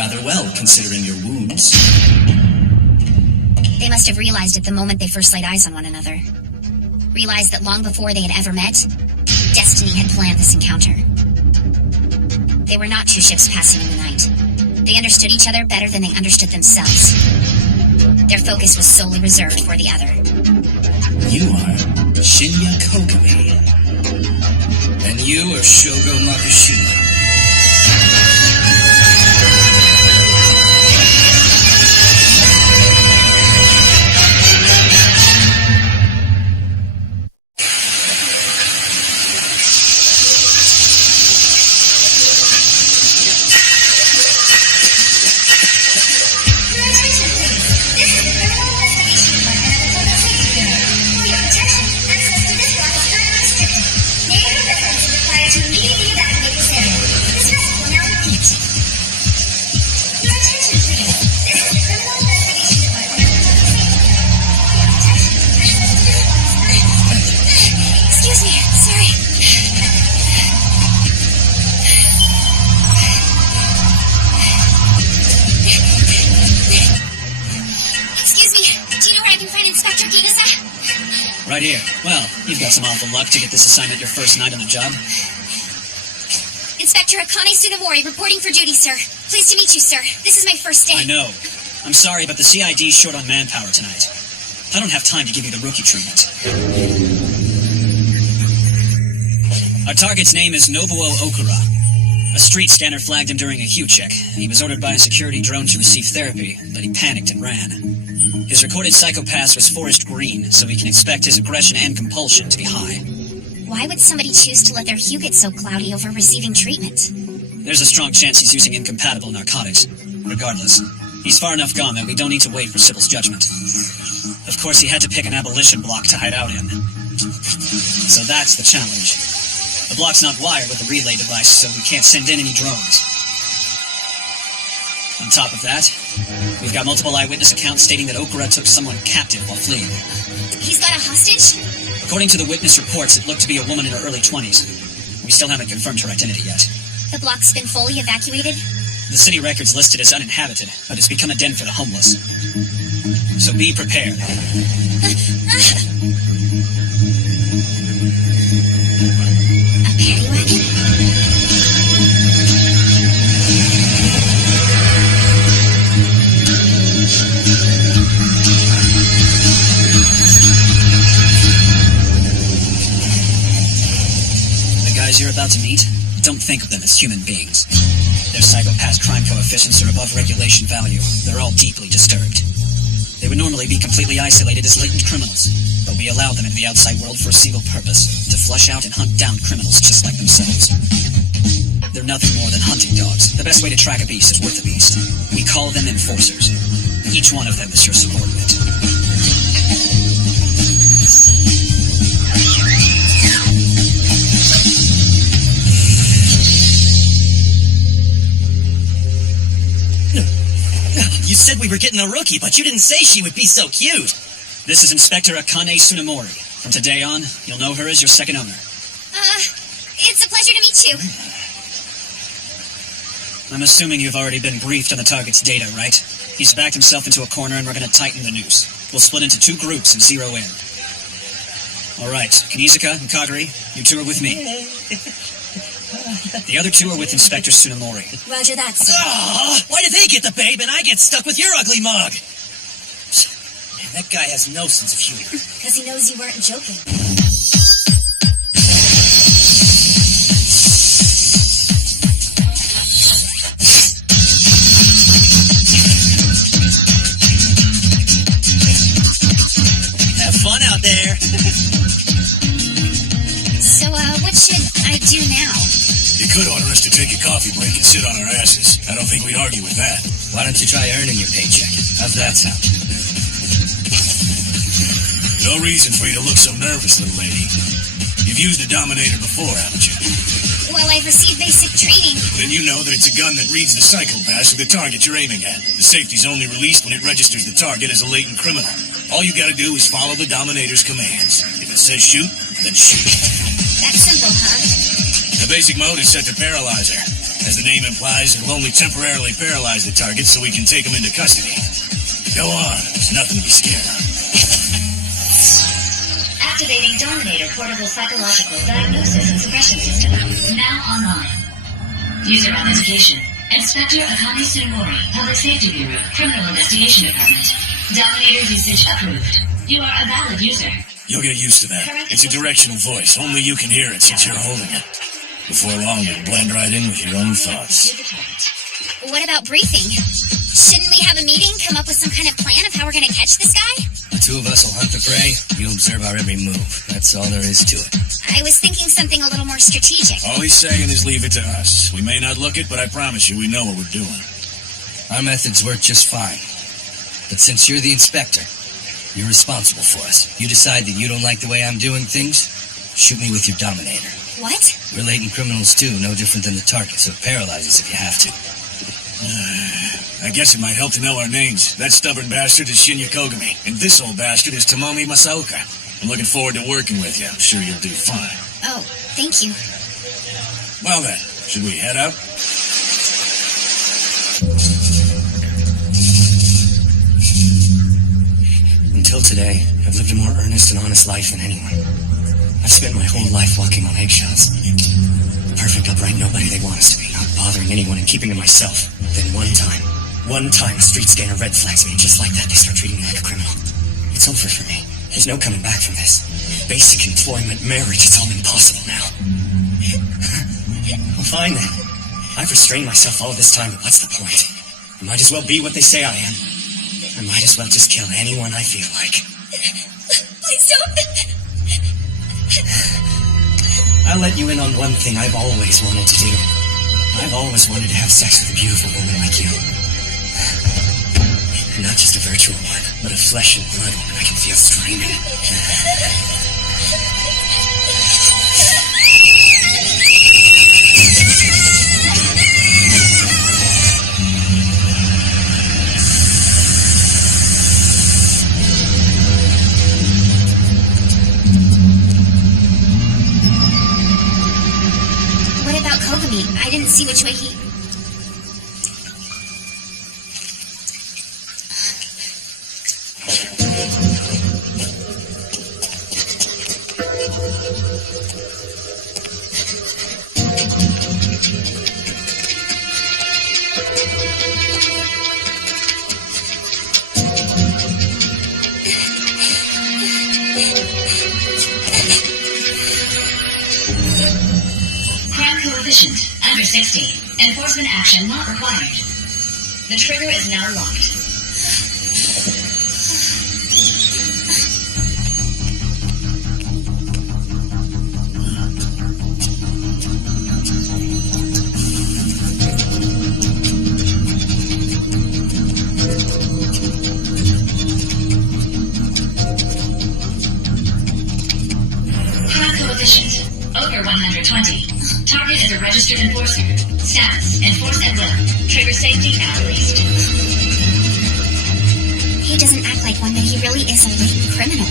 rather well, considering your wounds. They must have realized it the moment they first laid eyes on one another. Realized that long before they had ever met, destiny had planned this encounter. They were not two ships passing in the night. They understood each other better than they understood themselves. Their focus was solely reserved for the other. You are Shinya Kogami. And you are Shogo Makishima. Right here. Well, you've got some awful luck to get this assignment your first night on the job. Inspector Akane Tsunemori reporting for duty, sir. Pleased to meet you, sir. This is my first day. I know. I'm sorry, but the CID's short on manpower tonight. I don't have time to give you the rookie treatment. Our target's name is Nobuo Okura. A street scanner flagged him during a Q check. He was ordered by a security drone to receive therapy, but he panicked and ran. His recorded psychopath was Forest Green, so we can expect his aggression and compulsion to be high. Why would somebody choose to let their hue get so cloudy over receiving treatment? There's a strong chance he's using incompatible narcotics. Regardless, he's far enough gone that we don't need to wait for Sybil's judgment. Of course, he had to pick an abolition block to hide out in. So that's the challenge. The block's not wired with a relay device, so we can't send in any drones. On top of that, we've got multiple eyewitness accounts stating that Okura took someone captive while fleeing. He's got a hostage? According to the witness reports, it looked to be a woman in her early 20s. We still haven't confirmed her identity yet. The block's been fully evacuated? The city record's listed as uninhabited, but it's become a den for the homeless. So be prepared. A paddy wagon? The guys you're about to meet, don't think of them as human beings. Their psychopath crime coefficients are above regulation value. They're all deeply disturbed. They would normally be completely isolated as latent criminals, but we allow them into the outside world for a single purpose: to flush out and hunt down criminals just like themselves. They're nothing more than hunting dogs. The best way to track a beast is with the beast. We call them enforcers. Each one of them is your subordinate. You said we were getting a rookie, but you didn't say she would be so cute. This is Inspector Akane Tsunemori. From today on, you'll know her as your second owner. It's a pleasure to meet you. I'm assuming you've already been briefed on the target's data, right? He's backed himself into a corner and we're going to tighten the noose. We'll split into 2 groups and zero in. All right, Kinizuka and Kagari, you 2 are with me. The other 2 are with Inspector Tsunemori. Roger that, sir. Why do they get the babe and I get stuck with your ugly mug? Man, that guy has no sense of humor. Because he knows you weren't joking. Have fun out there. So, what should I do now? You could order us to take a coffee break and sit on our asses. I don't think we'd argue with that. Why don't you try earning your paycheck? How's that sound? No reason for you to look so nervous, little lady. You've used a Dominator before, haven't you? Well, I've received basic training. Then you know that it's a gun that reads the psychopaths of the target you're aiming at. The safety's only released when it registers the target as a latent criminal. All you gotta do is follow the Dominator's commands. If it says shoot, then shoot. That's simple, huh? The basic mode is set to paralyzer. As the name implies, it'll only temporarily paralyze the target so we can take him into custody. Go on. There's nothing to be scared of. Activating Dominator Portable Psychological Diagnosis and Suppression System. Now online. User authentication. Inspector Akane Tsunemori, Public Safety Bureau, Criminal Investigation Department. Dominator usage approved. You are a valid user. You'll get used to that. It's a directional voice. Only you can hear it since you're holding it. Before long, it'll blend right in with your own thoughts. What about briefing? Shouldn't we have a meeting, come up with some kind of plan of how we're gonna catch this guy? The two of us will hunt the prey. You observe our every move. That's all there is to it. I was thinking something a little more strategic. All he's saying is leave it to us. We may not look it, but I promise you we know what we're doing. Our methods work just fine. But since you're the inspector, you're responsible for us. You decide that you don't like the way I'm doing things, shoot me with your Dominator. What? We're latent criminals too, no different than the target, so it paralyzes if you have to. I guess it might help to know our names. That stubborn bastard is Shinya Kogami, and this old bastard is Tomomi Masaoka. I'm looking forward to working with you. I'm sure you'll do fine. Oh, thank you. Well then, should we head out? Until today, I've lived a more earnest and honest life than anyone. I've spent my whole life walking on eggshells. The perfect upright nobody they want us to be, not bothering anyone and keeping to myself. Then one time a street scanner red flags me, and just like that, they start treating me like a criminal. It's over for me. There's no coming back from this. Basic employment, marriage, it's all impossible now. Well, fine then. I've restrained myself all this time, but what's the point? I might as well be what they say I am. I might as well just kill anyone I feel like. Please don't. I'll let you in on one thing I've always wanted to do. I've always wanted to have sex with a beautiful woman like you. And not just a virtual one, but a flesh and blood woman I can feel screaming. I didn't see which way he... Crime coefficient under 60. Enforcement action not required. The trigger is now locked. Crime coefficient over 120. Target is a registered enforcer. Status, enforce at will. Trigger safety now released. He doesn't act like one, but he really is a latent criminal.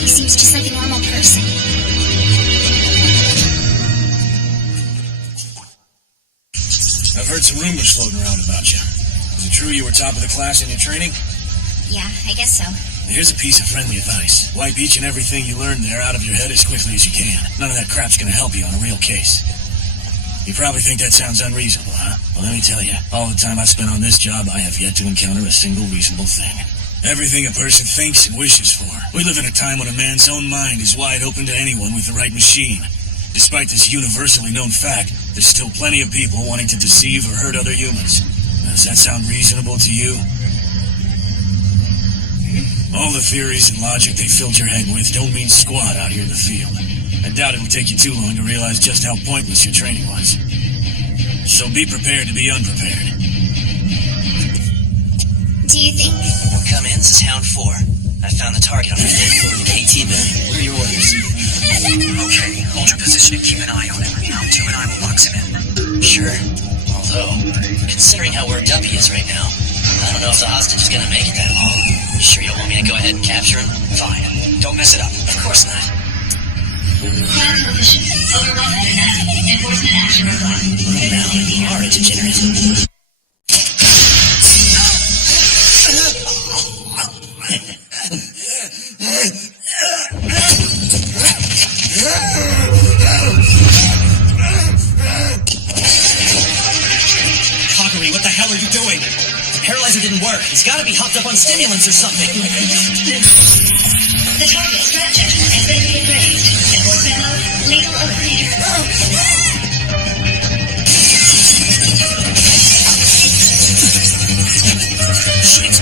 He seems just like a normal person. I've heard some rumors floating around about you. Is it true you were top of the class in your training? Yeah, I guess so. Here's a piece of friendly advice. Wipe each and everything you learned there out of your head as quickly as you can. None of that crap's gonna help you on a real case. You probably think that sounds unreasonable, huh? Well, let me tell you, all the time I've spent on this job, I have yet to encounter a single reasonable thing. Everything a person thinks and wishes for. We live in a time when a man's own mind is wide open to anyone with the right machine. Despite this universally known fact, there's still plenty of people wanting to deceive or hurt other humans. Now, does that sound reasonable to you? All the theories and logic they filled your head with don't mean squat out here in the field. I doubt it'll take you too long to realize just how pointless your training was. So be prepared to be unprepared. Do you think... Come in, this is Hound 4. I found the target on the third floor of the KT building. What are your orders? Okay, hold your position and keep an eye on him. Hound 2 and I will box him in. Sure. Although, considering how worked up he is right now, I don't know if the hostage is gonna make it that long. You sure you don't want me to go ahead and capture him? Fine. Don't mess it up. Of course not. Crime coefficient over 190. Enforcement action required. Now you are a degenerate. Hawkery, what the hell are you doing? The paralyzer didn't work. He's got to be hopped up on stimulants or something. The target's threat judgment has been reappraised. Enforcement mode, lethal eliminator. Shit.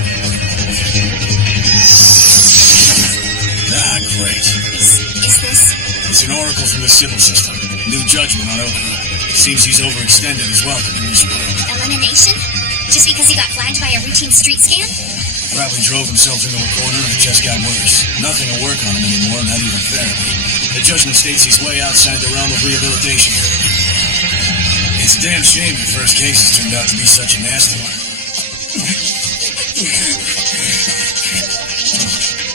Ah, great. Is this? It's an oracle from the civil system. New judgment on Okra. Seems he's overextended his welcome in this world. Elimination? Just because he got flagged by a routine street scan? Probably drove himself into a corner and it just got worse. Nothing will work on him anymore, not even therapy. The judgment states he's way outside the realm of rehabilitation. It's a damn shame your first case has turned out to be such a nasty one.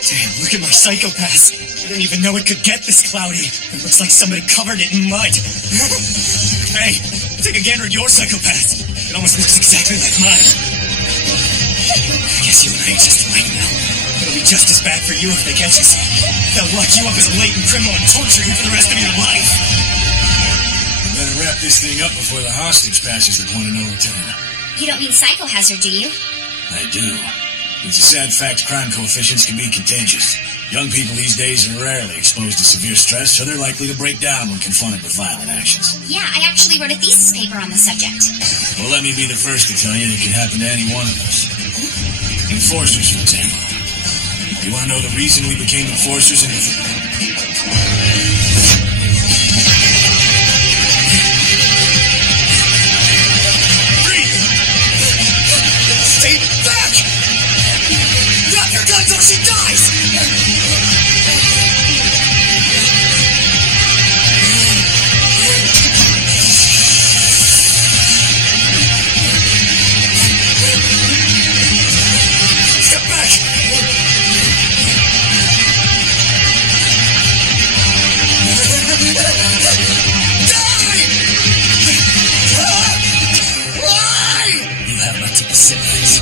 Damn, look at my psychopath. I didn't even know it could get this cloudy. It looks like somebody covered it in mud. Hey, take a gander at your psychopath. It almost looks exactly like mine. I guess you and I exist right now. It'll be just as bad for you if they catch us. They'll lock you up as a latent criminal and torture you for the rest of your life. We better wrap this thing up before the hostage passes the point of no return. You don't mean psychohazard, do you? I do. It's a sad fact crime coefficients can be contagious. Young people these days are rarely exposed to severe stress, so they're likely to break down when confronted with violent actions. Yeah, I actually wrote a thesis paper on the subject. Well, let me be the first to tell you it can happen to any one of us. Enforcers, for example. You want to know the reason we became enforcers in the... Breathe! Stay back! Drop your guns or she dies! Step back! You have my type of sympathies.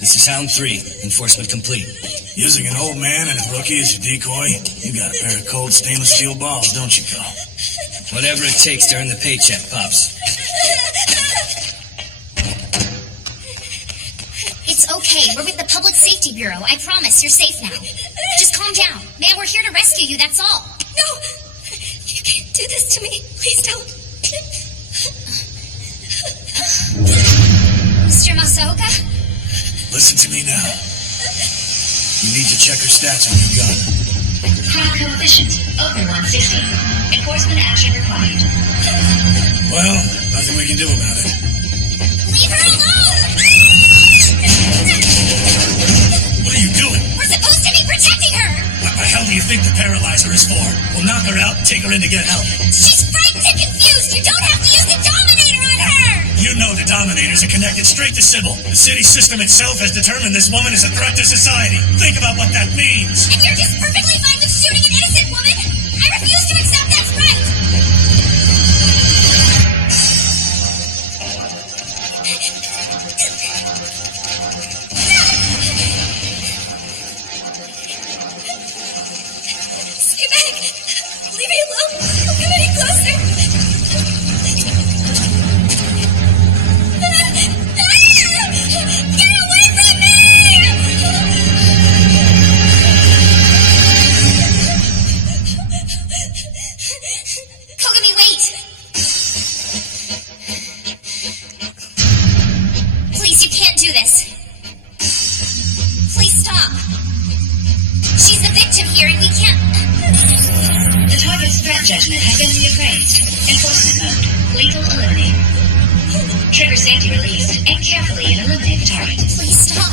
This is Hound 3. Enforcement complete. Using an old man and a rookie as your decoy? You got a pair of cold stainless steel balls, don't you, Cole? Whatever it takes to earn the paycheck, Pops. It's okay. We're with the Public Safety Bureau. I promise. You're safe now. Just calm down. Man, we're here to rescue you. That's all. No! You can't do this to me. Please don't. Mr. Masaoka? Listen to me now. You need to check her stats on your gun. Crime coefficient over 160. Enforcement action required. Well, nothing we can do about it. Leave her alone! What are you doing? We're supposed to be protecting her! What the hell do you think the paralyzer is for? We'll knock her out and take her in to get help. She's frightened and confused! You don't have to use the Dominator on her! You know the Dominators are connected straight to Sybil. The city system itself has determined this woman is a threat to society. Think about what that means. And you're just perfectly fine with shooting an innocent woman? I refuse to accept that threat! Stay back. Leave me alone. Don't come any closer. Get away from me! Kogami, wait! Please, you can't do this. Please stop. She's the victim here and we can't... The target's threat judgment has been reappraised. Enforcement mode, lethal eliminator. Trigger safety released and carefully eliminate the target. Please stop.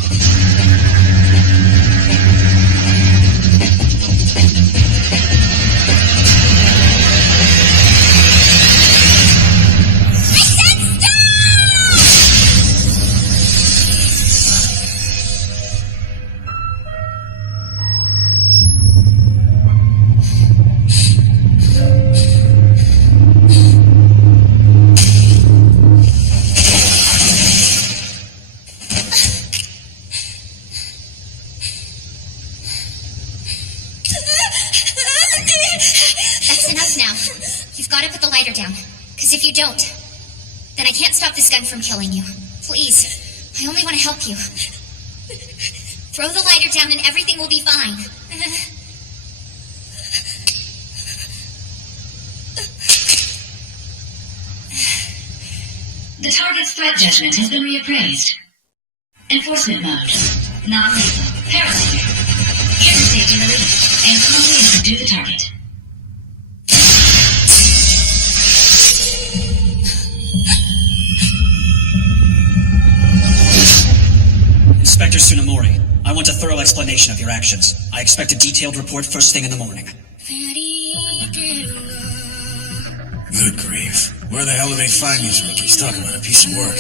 put the lighter down. Because if you don't, then I can't stop this gun from killing you. Please, I only want to help you. Throw the lighter down and everything will be fine. The target's threat judgment has been reappraised. Enforcement mode. Non-lethal. Paralyzer. Trigger safety released. And calmly and subdue the target. Inspector Tsunemori, I want a thorough explanation of your actions. I expect a detailed report first thing in the morning. Good grief. Where the hell do they find these rookies? Talk about a piece of work.